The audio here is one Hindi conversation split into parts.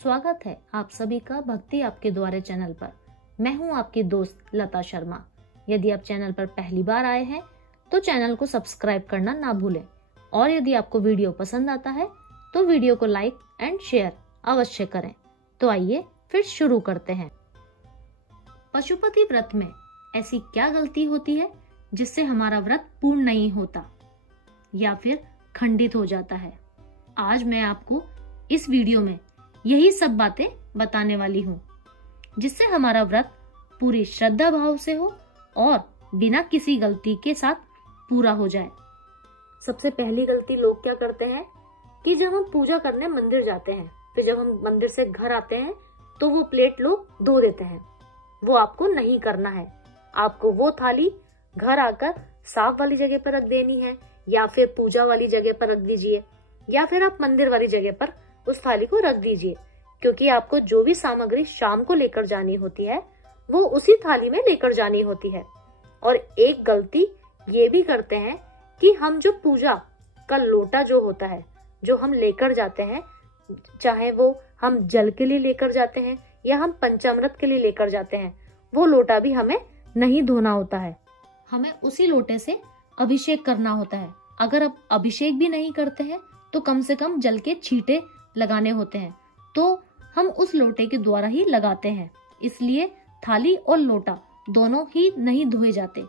स्वागत है आप सभी का भक्ति आपके द्वारे चैनल पर। मैं हूं आपकी दोस्त लता शर्मा। यदि आप चैनल पर पहली बार आए हैं तो चैनल को सब्सक्राइब करना ना भूलें और यदि आपको वीडियो पसंद आता है तो वीडियो को लाइक एंड शेयर अवश्य करें। तो आइए फिर शुरू करते हैं। पशुपति व्रत में ऐसी क्या गलती होती है जिससे हमारा व्रत पूर्ण नहीं होता या फिर खंडित हो जाता है? आज मैं आपको इस वीडियो में यही सब बातें बताने वाली हूँ जिससे हमारा व्रत पूरी श्रद्धा भाव से हो और बिना किसी गलती के साथ पूरा हो जाए। सबसे पहली गलती लोग क्या करते हैं कि जब हम पूजा करने मंदिर जाते हैं फिर जब हम मंदिर से घर आते हैं तो वो प्लेट लोग धो देते हैं। वो आपको नहीं करना है। आपको वो थाली घर आकर साफ वाली जगह पर रख देनी है या फिर पूजा वाली जगह पर रख दीजिए या फिर आप मंदिर वाली जगह पर उस थाली को रख दीजिए, क्योंकि आपको जो भी सामग्री शाम को लेकर जानी होती है वो उसी थाली में लेकर जानी होती है। और एक गलती ये भी करते हैं कि हम जो पूजा का लोटा जो होता है जो हम लेकर जाते हैं, चाहे वो हम जल के लिए लेकर जाते हैं या हम पंचामृत के लिए लेकर जाते हैं, वो लोटा भी हमें नहीं धोना होता है। हमें उसी लोटे से अभिषेक करना होता है। अगर आप अभिषेक भी नहीं करते हैं तो कम से कम जल के छींटे लगाने होते हैं, तो हम उस लोटे के द्वारा ही लगाते हैं। इसलिए थाली और लोटा दोनों ही नहीं धोए जाते।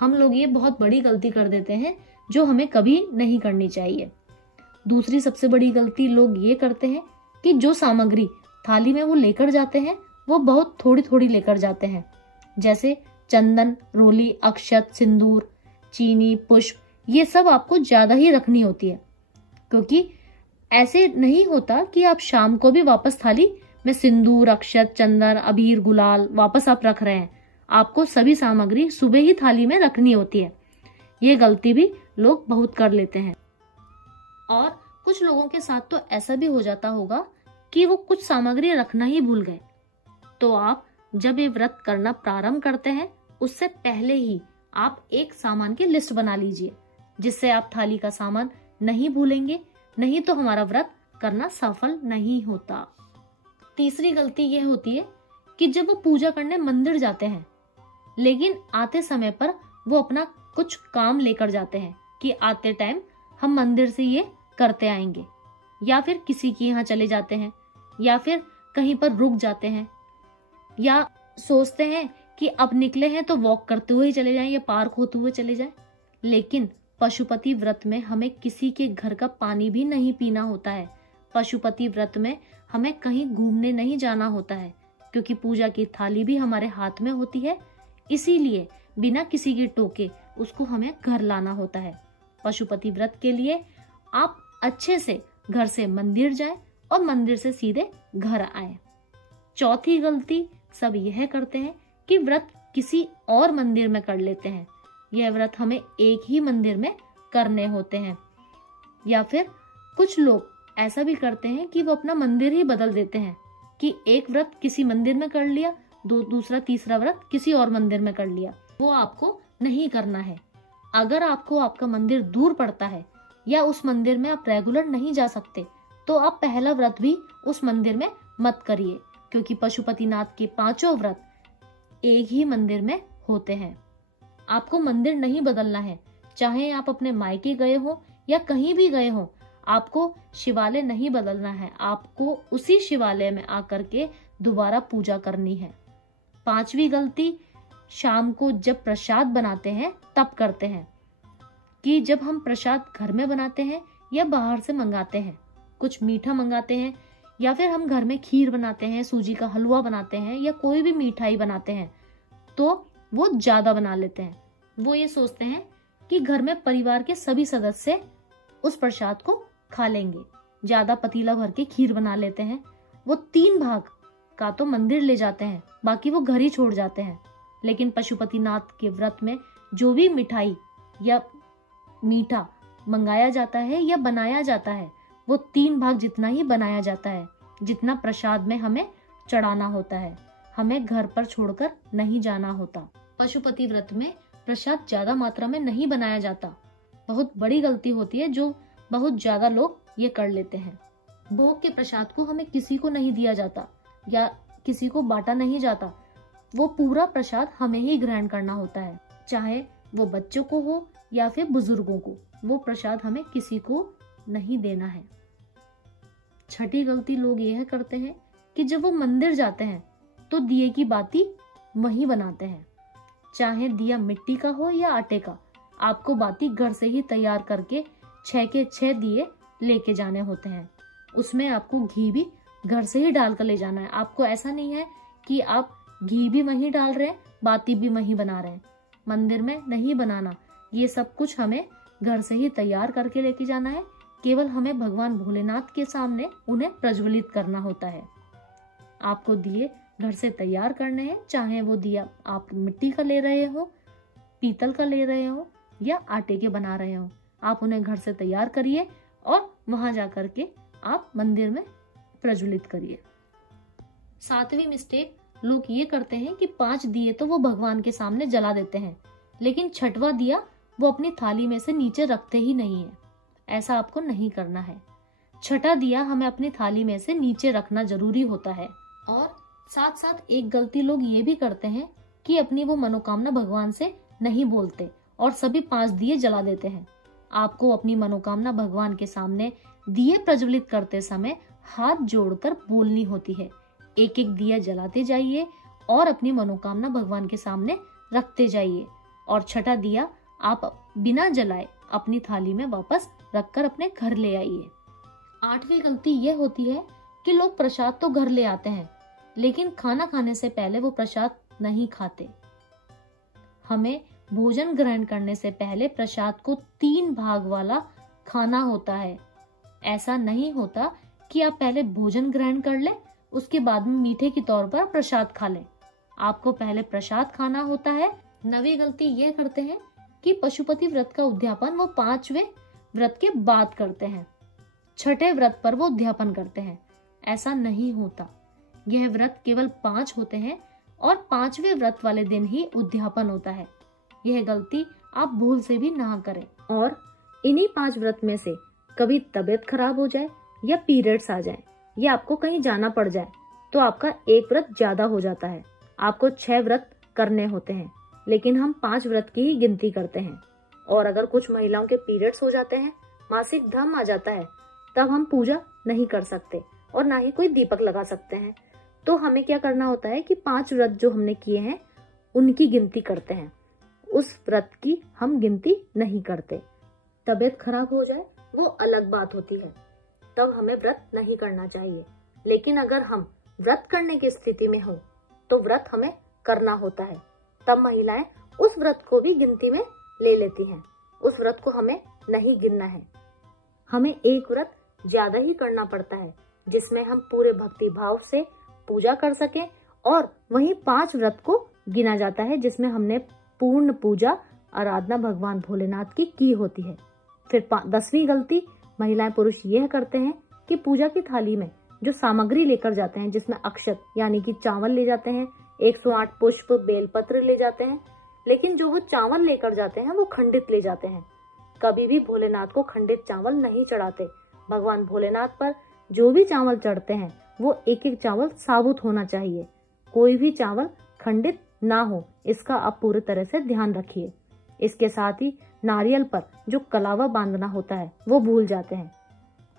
हम लोग ये बहुत बड़ी गलती कर देते हैं जो हमें कभी नहीं करनी चाहिए। दूसरी सबसे बड़ी गलती लोग ये करते हैं कि जो सामग्री थाली में वो लेकर जाते हैं वो बहुत थोड़ी थोड़ी लेकर जाते हैं, जैसे चंदन, रोली, अक्षत, सिंदूर, चीनी, पुष्प, ये सब आपको ज्यादा ही रखनी होती है, क्योंकि ऐसे नहीं होता कि आप शाम को भी वापस थाली में सिंदूर, अक्षत, चंदन, अबीर, गुलाल वापस आप रख रहे हैं। आपको सभी सामग्री सुबह ही थाली में रखनी होती है। ये गलती भी लोग बहुत कर लेते हैं। और कुछ लोगों के साथ तो ऐसा भी हो जाता होगा कि वो कुछ सामग्री रखना ही भूल गए। तो आप जब ये व्रत करना प्रारंभ करते हैं उससे पहले ही आप एक सामान की लिस्ट बना लीजिए, जिससे आप थाली का सामान नहीं भूलेंगे, नहीं तो हमारा व्रत करना सफल नहीं होता। तीसरी गलती यह होती है कि जब वो पूजा करने मंदिर जाते हैं लेकिन आते समय पर वो अपना कुछ काम लेकर जाते हैं कि आते टाइम हम मंदिर से ये करते आएंगे, या फिर किसी के यहाँ चले जाते हैं या फिर कहीं पर रुक जाते हैं या सोचते हैं कि अब निकले हैं तो वॉक करते हुए ही चले जाएं या पार्क होते हुए चले जाएं। लेकिन पशुपति व्रत में हमें किसी के घर का पानी भी नहीं पीना होता है। पशुपति व्रत में हमें कहीं घूमने नहीं जाना होता है, क्योंकि पूजा की थाली भी हमारे हाथ में होती है। इसीलिए बिना किसी के टोके उसको हमें घर लाना होता है। पशुपति व्रत के लिए आप अच्छे से घर से मंदिर जाएं और मंदिर से सीधे घर आएं। चौथी गलती सब यह करते हैं कि व्रत किसी और मंदिर में कर लेते हैं। यह व्रत हमें एक ही मंदिर में करने होते हैं। या फिर कुछ लोग ऐसा भी करते हैं कि वो अपना मंदिर ही बदल देते हैं कि एक व्रत किसी मंदिर में कर लिया, दूसरा तीसरा व्रत किसी और मंदिर में कर लिया। वो आपको नहीं करना है। अगर आपको आपका मंदिर दूर पड़ता है या उस मंदिर में आप रेगुलर नहीं जा सकते तो आप पहला व्रत भी उस मंदिर में मत करिए, क्योंकि पशुपतिनाथ के 5 व्रत एक ही मंदिर में होते हैं। आपको मंदिर नहीं बदलना है, चाहे आप अपने मायके गए हो या कहीं भी गए हो, आपको शिवालय नहीं बदलना है। आपको उसी शिवालय में आकर के दोबारा पूजा करनी है। 5वीं गलती शाम को जब प्रसाद बनाते हैं तब करते हैं कि जब हम प्रसाद घर में बनाते हैं या बाहर से मंगाते हैं, कुछ मीठा मंगाते हैं या फिर हम घर में खीर बनाते हैं, सूजी का हलवा बनाते हैं या कोई भी मिठाई बनाते हैं, तो वो ज्यादा बना लेते हैं। वो ये सोचते हैं कि घर में परिवार के सभी सदस्य उस प्रसाद को खा लेंगे, ज्यादा पतीला भर के खीर बना लेते हैं। वो 3 भाग का तो मंदिर ले जाते हैं, बाकी वो घर ही छोड़ जाते हैं। लेकिन पशुपतिनाथ के व्रत में जो भी मिठाई या मीठा मंगाया जाता है या बनाया जाता है वो 3 भाग जितना ही बनाया जाता है, जितना प्रसाद में हमें चढ़ाना होता है। हमें घर पर छोड़कर नहीं जाना होता। पशुपति व्रत में प्रसाद ज्यादा मात्रा में नहीं बनाया जाता। बहुत बड़ी गलती होती है जो बहुत ज्यादा लोग ये कर लेते हैं। भोग के प्रसाद को हमें किसी को नहीं दिया जाता या किसी को बांटा नहीं जाता। वो पूरा प्रसाद हमें ही ग्रहण करना होता है, चाहे वो बच्चों को हो या फिर बुजुर्गों को। वो प्रसाद हमें किसी को नहीं देना है। छठी गलती लोग यह करते हैं कि जब वो मंदिर जाते हैं तो दिए की बाती वहीं बनाते हैं। चाहे दिया मिट्टी का हो या आटे का, आपको बाती घर से ही तैयार करके 6 के 6 दिए लेके जाने होते हैं। उसमें आपको घी भी घर से ही डाल कर ले जाना है। आपको ऐसा नहीं है कि आप घी भी वहीं डाल रहे हैं, बाती भी वहीं बना रहे हैं। मंदिर में नहीं बनाना, ये सब कुछ हमें घर से ही तैयार करके लेके जाना है। केवल हमें भगवान भोलेनाथ के सामने उन्हें प्रज्वलित करना होता है। आपको दिए घर से तैयार करने हैं, चाहे वो दिया आप मिट्टी का ले रहे हो, पीतल का ले रहे हो या आटे के बना रहे हो। आप उन्हें घर से तैयार करिए और वहां जाकर के आप मंदिर में प्रज्वलित करिए। 7वीं मिस्टेक लोग ये करते हैं कि 5 दिए तो वो भगवान के सामने जला देते हैं, लेकिन 6वां दिया वो अपनी थाली में से नीचे रखते ही नहीं है। ऐसा आपको नहीं करना है। 6वां दिया हमें अपनी थाली में से नीचे रखना जरूरी होता है। और साथ साथ एक गलती लोग ये भी करते हैं कि अपनी वो मनोकामना भगवान से नहीं बोलते और सभी 5 दिए जला देते हैं। आपको अपनी मनोकामना भगवान के सामने दिए प्रज्वलित करते समय हाथ जोड़कर बोलनी होती है। एक एक दिया जलाते जाइए और अपनी मनोकामना भगवान के सामने रखते जाइए। और 6वां दिया आप बिना जलाए अपनी थाली में वापस रखकर अपने घर ले आइए। 8वीं गलती यह होती है कि लोग प्रसाद तो घर ले आते हैं, लेकिन खाना खाने से पहले वो प्रसाद नहीं खाते। हमें भोजन ग्रहण करने से पहले प्रसाद को 3 भाग वाला खाना होता है। ऐसा नहीं होता कि आप पहले भोजन ग्रहण कर ले, उसके बाद में मीठे के तौर पर प्रसाद खा लें। आपको पहले प्रसाद खाना होता है। 9वीं गलती यह करते हैं कि पशुपति व्रत का उद्यापन वो 5वें व्रत के बाद करते हैं। 6ठे व्रत पर वो उद्यापन करते हैं। ऐसा नहीं होता। यह व्रत केवल 5 होते हैं और 5वें व्रत वाले दिन ही उद्यापन होता है। यह गलती आप भूल से भी ना करें। और इन्हीं 5 व्रत में से कभी तबीयत खराब हो जाए या पीरियड्स आ जाए या आपको कहीं जाना पड़ जाए तो आपका एक व्रत ज्यादा हो जाता है। आपको 6 व्रत करने होते हैं, लेकिन हम 5 व्रत की ही गिनती करते हैं। और अगर कुछ महिलाओं के पीरियड्स हो जाते हैं, मासिक धर्म आ जाता है, तब हम पूजा नहीं कर सकते और ना ही कोई दीपक लगा सकते हैं। तो हमें क्या करना होता है कि 5 व्रत जो हमने किए हैं उनकी गिनती करते हैं, उस व्रत की हम गिनती नहीं करते। तबीयत खराब हो जाए वो अलग बात होती है, तब हमें व्रत नहीं करना चाहिए। लेकिन अगर हम व्रत करने की स्थिति में हो तो व्रत हमें करना होता है। तब महिलाएं उस व्रत को भी गिनती में ले लेती हैं। उस व्रत को हमें नहीं गिनना है। हमें एक व्रत ज्यादा ही करना पड़ता है जिसमें हम पूरे भक्ति भाव से पूजा कर सकें, और वहीं 5 व्रत को गिना जाता है जिसमें हमने पूर्ण पूजा आराधना भगवान भोलेनाथ की होती है। फिर 10वीं गलती महिलाएं पुरुष यह करते हैं कि पूजा की थाली में जो सामग्री लेकर जाते हैं, जिसमें अक्षत यानी कि चावल ले जाते हैं, 108 पुष्प बेलपत्र ले जाते हैं, लेकिन जो वो चावल लेकर जाते हैं वो खंडित ले जाते हैं। कभी भी भोलेनाथ को खंडित चावल नहीं चढ़ाते। भगवान भोलेनाथ पर जो भी चावल चढ़ते हैं वो एक एक चावल साबुत होना चाहिए, कोई भी चावल खंडित ना हो, इसका आप पूरी तरह से ध्यान रखिए। इसके साथ ही नारियल पर जो कलावा बांधना होता है वो भूल जाते हैं।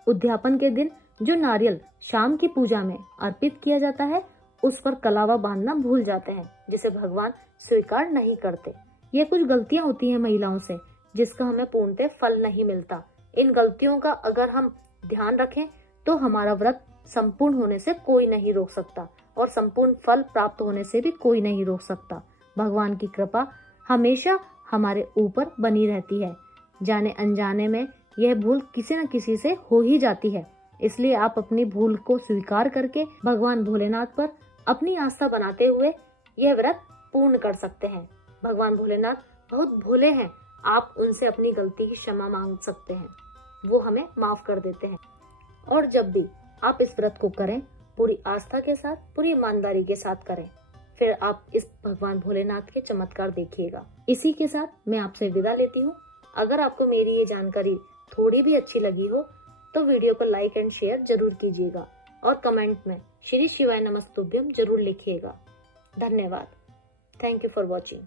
उद्यापन के दिन जो नारियल शाम की पूजा में अर्पित किया जाता है उस पर कलावा बांधना भूल जाते हैं, जिसे भगवान स्वीकार नहीं करते। ये कुछ गलतियां होती हैं महिलाओं से जिसका हमें पूर्णतः फल नहीं मिलता। इन गलतियों का अगर हम ध्यान रखें तो हमारा व्रत संपूर्ण होने से कोई नहीं रोक सकता और संपूर्ण फल प्राप्त होने से भी कोई नहीं रोक सकता। भगवान की कृपा हमेशा हमारे ऊपर बनी रहती है। जाने अनजाने में यह भूल किसी न किसी से हो ही जाती है, इसलिए आप अपनी भूल को स्वीकार करके भगवान भोलेनाथ पर अपनी आस्था बनाते हुए यह व्रत पूर्ण कर सकते हैं। भगवान भोलेनाथ बहुत भोले हैं, आप उनसे अपनी गलती की क्षमा मांग सकते हैं, वो हमें माफ कर देते हैं। और जब भी आप इस व्रत को करें पूरी आस्था के साथ, पूरी ईमानदारी के साथ करें, फिर आप इस भगवान भोलेनाथ के चमत्कार देखिएगा। इसी के साथ मैं आपसे विदा लेती हूँ। अगर आपको मेरी ये जानकारी थोड़ी भी अच्छी लगी हो तो वीडियो को लाइक एंड शेयर जरूर कीजिएगा और कमेंट में श्री शिवाय नमस्तुभ्यम जरूर लिखिएगा। धन्यवाद। Thank you for watching.